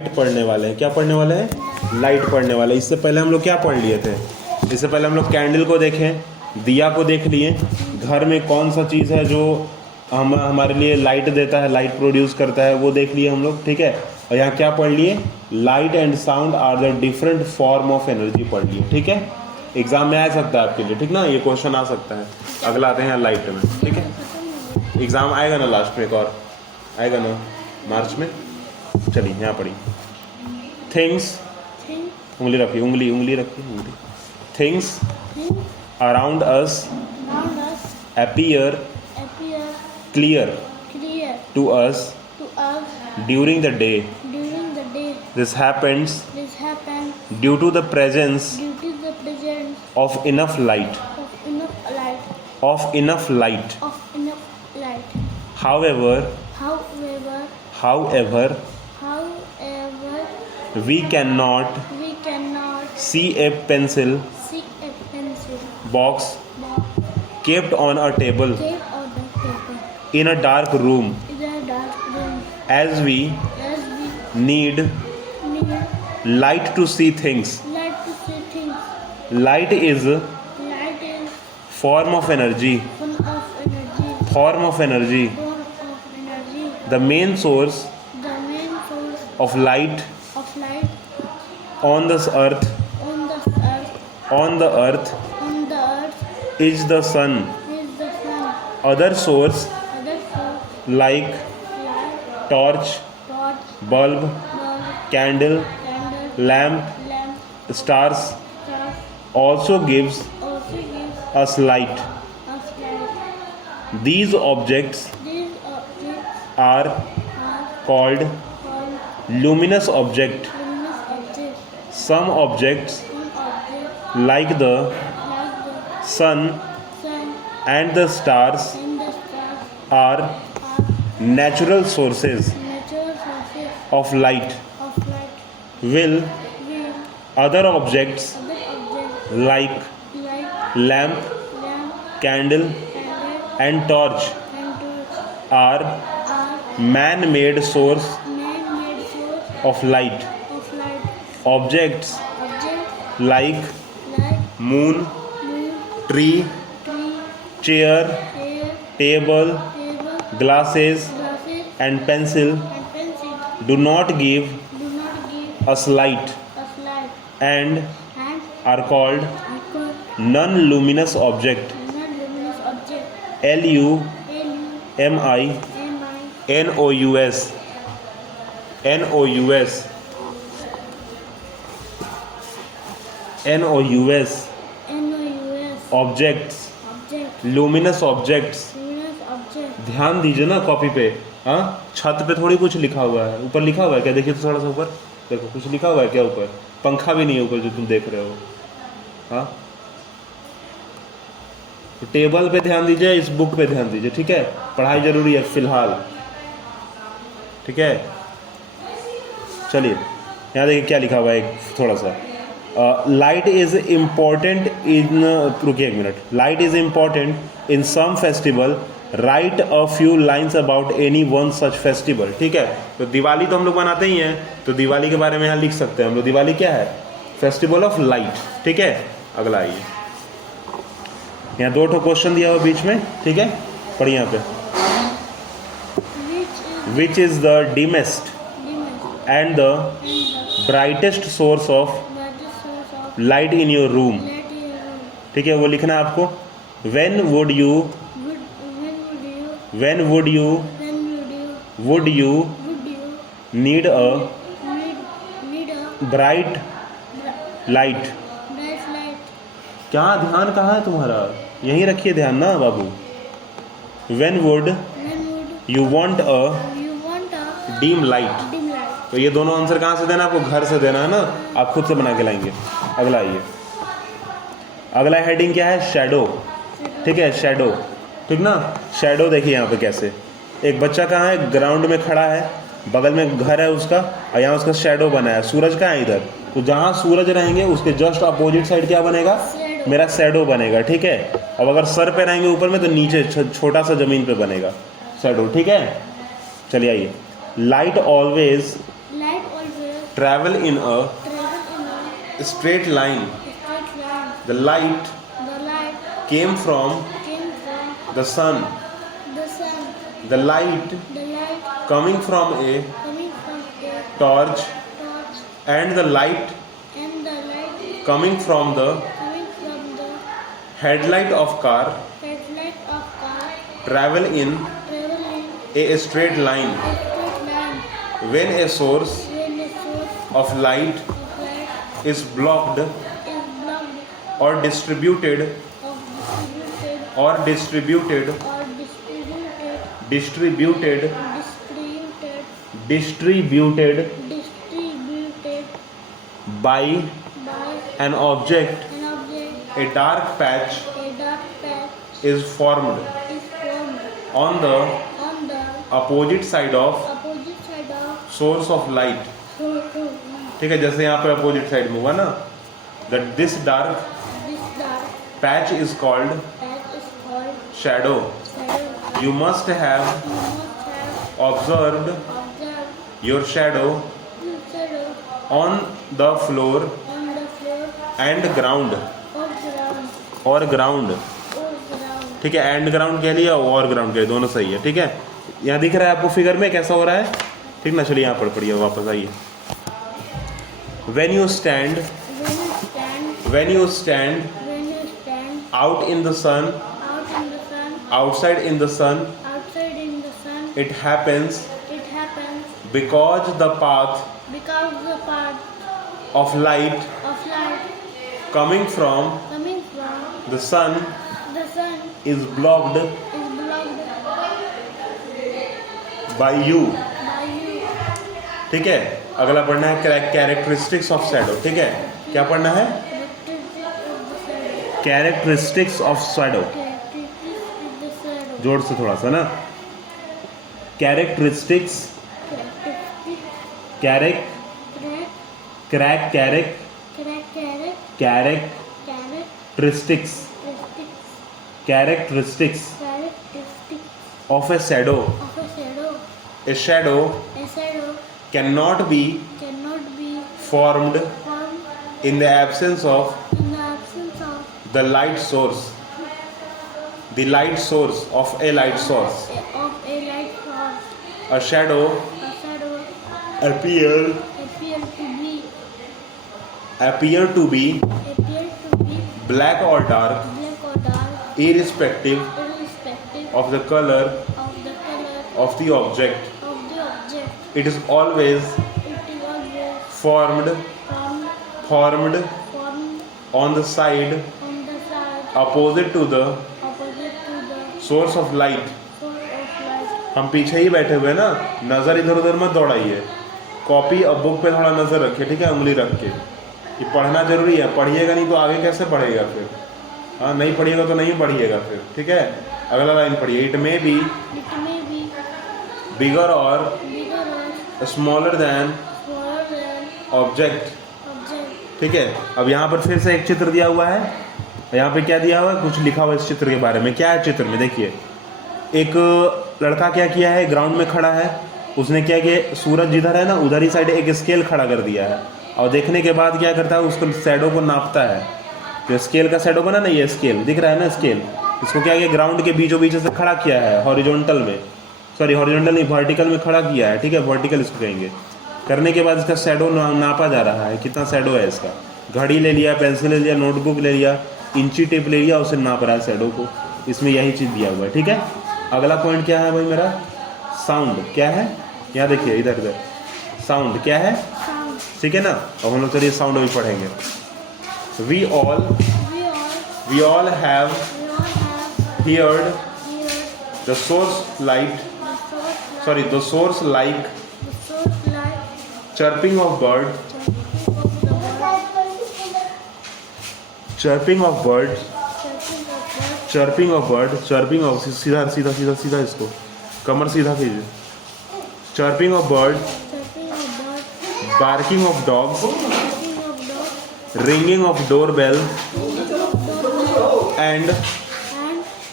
पढ़ने वाले हैं। क्या पढ़ने वाले हैं? लाइट पढ़ने वाले। इससे पहले हम लोग क्या पढ़ लिए थे? इससे पहले हम लोग कैंडल को देखें, दिया को देख लिए, घर में कौन सा चीज़ है जो हमारे लिए लाइट देता है, लाइट प्रोड्यूस करता है, वो देख लिए हम लोग। ठीक है। और यहाँ क्या पढ़ लिए? Light and sound are the different form of energy पढ़ लिए। ठीक है। एग्जाम में आ सकता है आपके लिए, ठीक ना, ये क्वेश्चन आ सकता है। अगला आते हैं लाइट में। ठीक है। एग्जाम आएगा ना लास्ट में, एक और आएगा ना मार्च में। चलिए यहाँ पढ़िए। थिंग्स, उंगली रखिए, उंगली रखिए, उंगली। Things around us appear clear to us during the day. This happens due to the presence of enough light. However, we cannot see a pencil box kept on a table in a dark room, as we need light to see things. Light is form of energy. The main source of light on this earth is the sun. Other source like torch, bulb, candle, lamp, stars also gives us light. These objects are called luminous objects. Some objects like the sun and the stars are natural sources of light. Will other objects like lamp, candle and torch are man-made source of light. Objects like moon, tree, chair, table, glasses and pencil do not give us light and are called non-luminous object. NOUS objects, luminous objects. ध्यान दीजिए ना कॉपी पे। हाँ, छत पे थोड़ी कुछ लिखा हुआ है, ऊपर लिखा हुआ है क्या? देखिए तो थोड़ा सा ऊपर देखो, कुछ लिखा हुआ है क्या ऊपर? पंखा भी नहीं है ऊपर जो तुम देख रहे हो। हाँ, तो टेबल पे ध्यान दीजिए, इस बुक पे ध्यान दीजिए। ठीक है, पढ़ाई जरूरी है फिलहाल। ठीक है, चलिए यहाँ देखिए क्या लिखा हुआ है, एक थोड़ा सा। लाइट इज इम्पॉर्टेंट इन, रुकिए एक मिनट। Light is important in some festival, write a few lines about any one such festival. ठीक है, तो दिवाली तो हम लोग मनाते ही हैं, तो दिवाली के बारे में यहाँ लिख सकते हैं हम लोग। दिवाली क्या है? Festival of light. ठीक है, अगला आइए। यहाँ दो ठो क्वेश्चन दिया हुआ बीच में। ठीक है, पढ़िए यहाँ पे। Which is the dimmest and the brightest source of light in your room? ठीक है, वो लिखना है आपको। when would you need a bright light? क्या ध्यान कहाँ है तुम्हारा? यहीं रखिए ध्यान ना बाबू। when would you want a dim light? तो ये दोनों आंसर कहाँ से देना? आपको घर से देना है ना, आप खुद से बना के लाएंगे। अगला आइए। अगला हेडिंग क्या है? शैडो। ठीक है, शैडो। ठीक ना, शैडो देखिए यहाँ पे कैसे। एक बच्चा कहाँ है? ग्राउंड में खड़ा है, बगल में घर है उसका, और यहाँ उसका शैडो बना है। सूरज कहाँ है? इधर। तो जहाँ सूरज रहेंगे उसके जस्ट अपोजिट साइड क्या बनेगा? मेरा शैडो बनेगा। ठीक है, अब अगर सर पे रहेंगे ऊपर में तो नीचे छोटा सा जमीन पे बनेगा शैडो। ठीक है, चलिए आइए। Light always travel in a travel in a straight line. straight line. The light The light came from came from the sun. the sun. The light The light coming from a coming from a torch torch, and the light and the light coming from the coming from the headlight of car headlight of car travel in traveling a straight line. a straight line. When a source When the source of light of light is blocked is blocked or distributed or distributed or distributed or distributed distributed distributed distributed by by an object, an object. a dark patch A dark patch is formed is formed on the on the opposite side of opposite side of source of light. source. ठीक है, जैसे यहाँ पे opposite side में हुआ ना, that this dark This dark patch is called patch is called shadow. shadow. You must have You must have observed observed your shadow the shadow on the floor on the floor and ground or और ground ground. or ground. ठीक है, and ground कह लिया और ग्राउंड कह लिया, दोनों सही है. ठीक है, यहाँ दिख रहा है आपको फिगर में कैसा हो रहा है. ठीक ना, चलिए यहाँ पर पढ़िए, वापस आइए. When you stand When you stand when you stand when you stand out in the sun, out in the sun, outside in the sun, outside in the sun, it happens it happens because the path because the path of light of light coming from coming from the sun the sun is blocked is blocked by you. by you. ठीक है, अगला पढ़ना है characteristics of shadow. ठीक है, क्या पढ़ना है? Characteristics of the shadow. Characteristics of shadow. Characteristics of the shadow. जोर से थोड़ा सा ना. Characteristics Characteristics. कैरेक Crack. क्रैक कैरेक Crack. Carrot. Characteristics Characteristics. Characteristics Characteristics of a shadow. of a shadow. A shadow A shadow cannot be cannot be formed formed in the absence of in the absence of the light source. The light source of a light source. a light source. A shadow A shadow appear appear to be black or dark black or dark, irrespective irrespective of the color of the color of the object. of the object. It is always It is always formed formed on the side on the side opposite to the opposite to the source of light. source of light. हम पीछे ही बैठे हुए ना, नज़र इधर उधर मत दौड़ाइए. कॉपी और बुक पे थोड़ा नज़र रखिए. ठीक है, उंगली रख के. ये पढ़ना जरूरी है, पढ़िएगा नहीं तो आगे कैसे पढ़ेगा फिर. हाँ, नहीं पढ़िएगा तो नहीं पढ़िएगा फिर. ठीक है, अगला लाइन पढ़िए. It may be It may be बिगर और bigger or smaller than smaller than object. object. ठीक है, अब यहाँ पर फिर से एक चित्र दिया हुआ है. यहाँ पे क्या दिया हुआ है, कुछ लिखा हुआ है इस चित्र के बारे में. क्या है चित्र में, देखिए. एक लड़का क्या किया है, ग्राउंड में खड़ा है. उसने क्या किया, सूरज जिधर है ना उधर ही साइड एक स्केल खड़ा कर दिया है. और देखने के बाद क्या करता है, उसको शैडो को नापता है. जो स्केल का शैडो बना ना, ये स्केल दिख रहा है ना, स्केल. इसको क्या किया, ग्राउंड के बीचों बीच से खड़ा किया है, हॉरिजॉन्टल में. सॉरी, हॉरिजॉन्टल नहीं, वर्टिकल में खड़ा किया है. ठीक है, वर्टिकल इसको कहेंगे. करने के बाद इसका शैडो नापा जा रहा है, कितना शैडो है इसका. घड़ी ले लिया, पेंसिल ले लिया, नोटबुक ले लिया, इंची टेप ले लिया, उसे नाप रहा है शैडो को. इसमें यही चीज़ दिया हुआ है. ठीक है, अगला पॉइंट क्या है भाई मेरा, साउंड. क्या है, यहाँ देखिए, इधर इधर साउंड क्या है. Sound. ठीक है ना. अब हम लोग चलिए साउंड भी पढ़ेंगे. We all We all have have heard heard the source light, the source sorry the source like the source light chirping of bird, chirping of the bird, chirping of bird, chirping of सीधा सीधा सीधा सीधा इसको कमर सीधा कीजिए. Chirping of bird, chirping of bird, barking of dogs, barking of dog, ringing of door bell doorbell, and and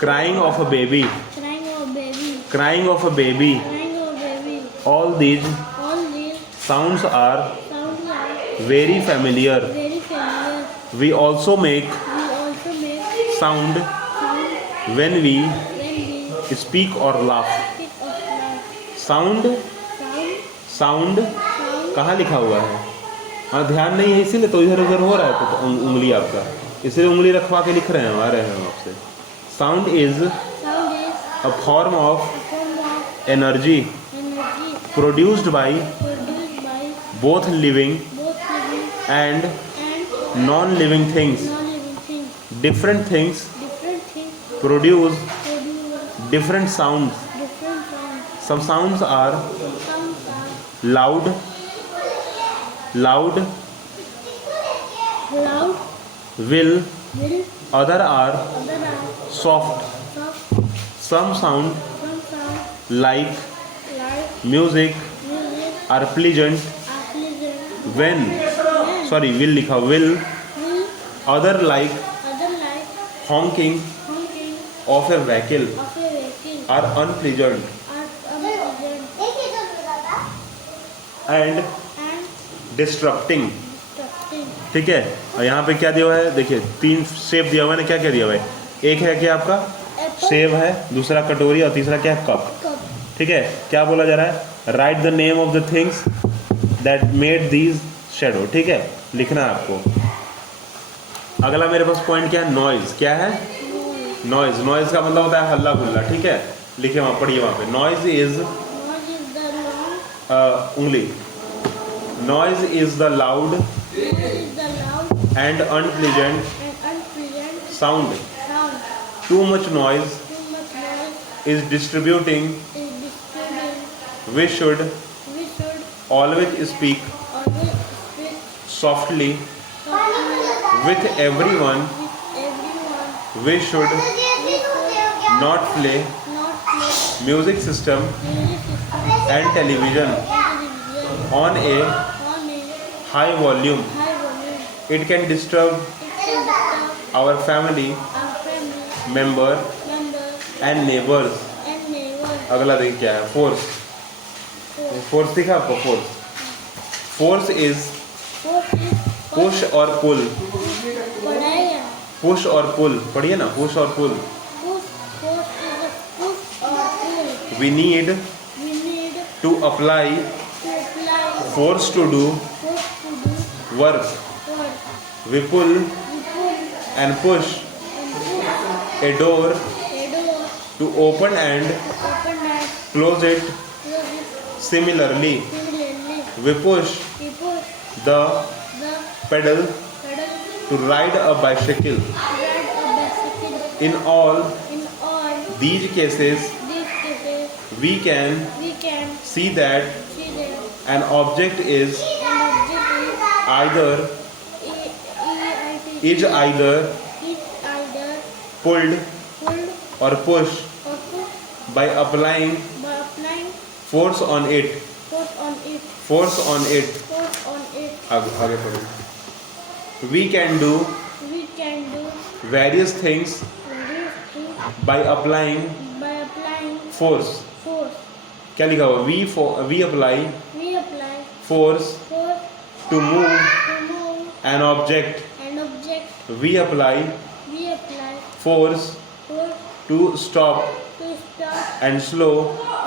crying of a baby. crying of baby, Crying of a baby. crying of baby. All these All these sounds are sounds very familiar. very familiar. We also make We also make sound sound when we when we speak or laugh. speak of love. Sound, Sound, sound कहाँ लिखा हुआ है? हाँ, ध्यान नहीं है इसीलिए तो इधर उधर हो रहा है तो उंगली आपका, इसलिए उंगली रखवा के लिख रहे हैं, आ रहे हैं हम आपसे. Sound is sound is a form of a form of energy energy produced by produced by both living both living and and non-living things. non-living things. Different things Different things produce produce different sounds. different sounds. Some sounds are Sounds are loud, loud, will, will, other are other are soft. soft. Some sound Some sound like like music music are pleasant are pleasant. when, When sorry, will लिखा, will, will, other like other like honking honking of a vehicle of a vehicle are unpleasant are unpleasant and and disrupting. distracting. ठीक है, और यहाँ पे क्या दिया हुआ है, देखिए 3 शेप दिया हुआ है ना, क्या क्या दिया हुआ है? एक है क्या आपका Apple, सेब है, दूसरा कटोरी और तीसरा क्या है, कप. cup. ठीक है, क्या बोला जा रहा है? Right the name of the things that made these shadow. ठीक है, लिखना है आपको. अगला मेरे पास पॉइंट क्या है? नॉइज. क्या है? नॉइज. नॉइज का मतलब होता है हल्ला गुल्ला. ठीक है, लिखिए वहाँ, पढ़िए वहाँ पे. Noise is Noise is the long, उंगली. Noise is the loud noise is the loud and unpleasant and unpleasant sound. sound. Too much noise Too much noise is distributing. is disturbing. We should We should always speak always speak softly softly with everyone. with everyone. We should We should not play not play music system music system and television and television on a on a high volume. high volume. It can disturb It can disturb our family our family member members and neighbors. and neighbors. अगला देखिए क्या है, force. Force दिखा आपको? Force, force is Fourth is push और पुल. पढ़ाया. पुश और पुल, पढ़िए ना, पुश और पुल. Push. Fourth is a push or pull. We need We need to apply to apply force to do force to do work. work. We pull We pull and push and push a door a door to open and to open and close it. close it. Similarly, Similarly, we push we push the the pedal pedal to ride a bicycle. to ride a bicycle. In all In all these cases, these cases, we can we can see that see that an object is an object either is either either pulled pulled or pushed or pushed by applying by applying force on it. force on it. Force on it. Force on it. आगे पढ़ो. We can do We can do various things this thing by applying by applying force. force. क्या लिखा हुआ? We apply We apply force force to move to move an object. an object. We apply We apply force force to stop to stop and slow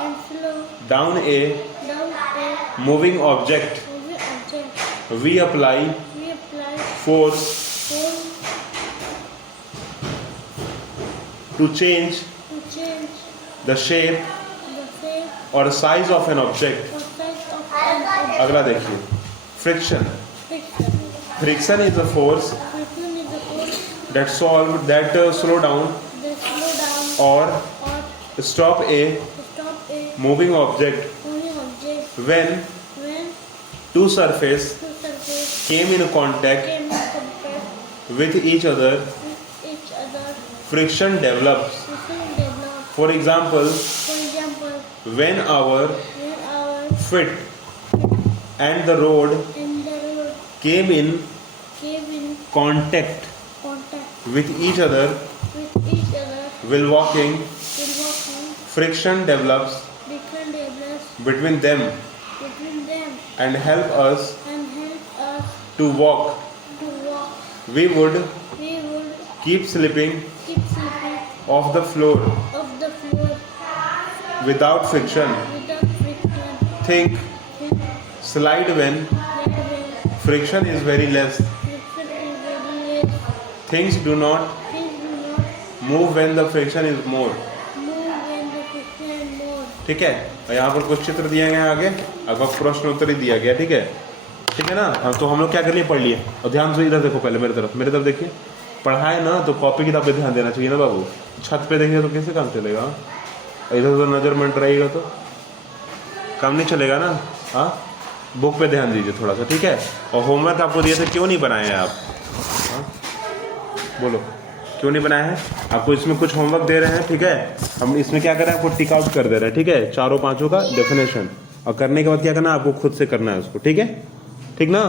and slow down a down a moving object. moving object. We apply We apply force force to change to change the shape the shape or size of an object. or size of an object. अगला देखिए, friction. Friction. Friction is a force Friction is the force that slow down that slow down or or stop a stop a moving object moving object when when two surfaces two surfaces came in contact came in contact with each other. with each other. Friction develops. Friction develops. For example, For example, when our when our feet and the road in the road came in came in contact contact with each other with each other while walking, while walking, friction develops friction develops between them between them and help us and help us to walk, to walk. We would We would keep sleeping keep sleeping off the floor off the floor without friction, without friction. Think Think slide when that when friction is very less, friction is very less, things do not things do not move when the friction is more. move when the friction is more. ठीक है, और यहाँ पर कुछ चित्र दिए गए हैं आगे, अब प्रश्न उत्तर ही दिया गया। ठीक है, ठीक है ना। हम तो हम लोग क्या कर लिए, पढ़ लिए। और ध्यान से इधर देखो, पहले मेरी तरफ देखिए। पढ़ाए ना तो कॉपी किताब पे ध्यान देना चाहिए ना बाबू। छत पे देखिए तो कैसे काम चलेगा, इधर उधर नजर मंड रहेगा तो काम नहीं चलेगा ना। हाँ, बुक पे ध्यान दीजिए थोड़ा सा, ठीक है। और होमवर्क आपको दिए थे, क्यों नहीं बनाए हैं आप? हाँ बोलो, क्यों नहीं बनाया है? आपको इसमें कुछ होमवर्क दे रहे हैं, ठीक है। हम इसमें क्या कर रहे हैं, आपको टिक आउट कर दे रहे हैं, ठीक है, चारों पांचों का डेफिनेशन। और करने के बाद क्या करना है, आपको खुद से करना है उसको, ठीक है, ठीक ना।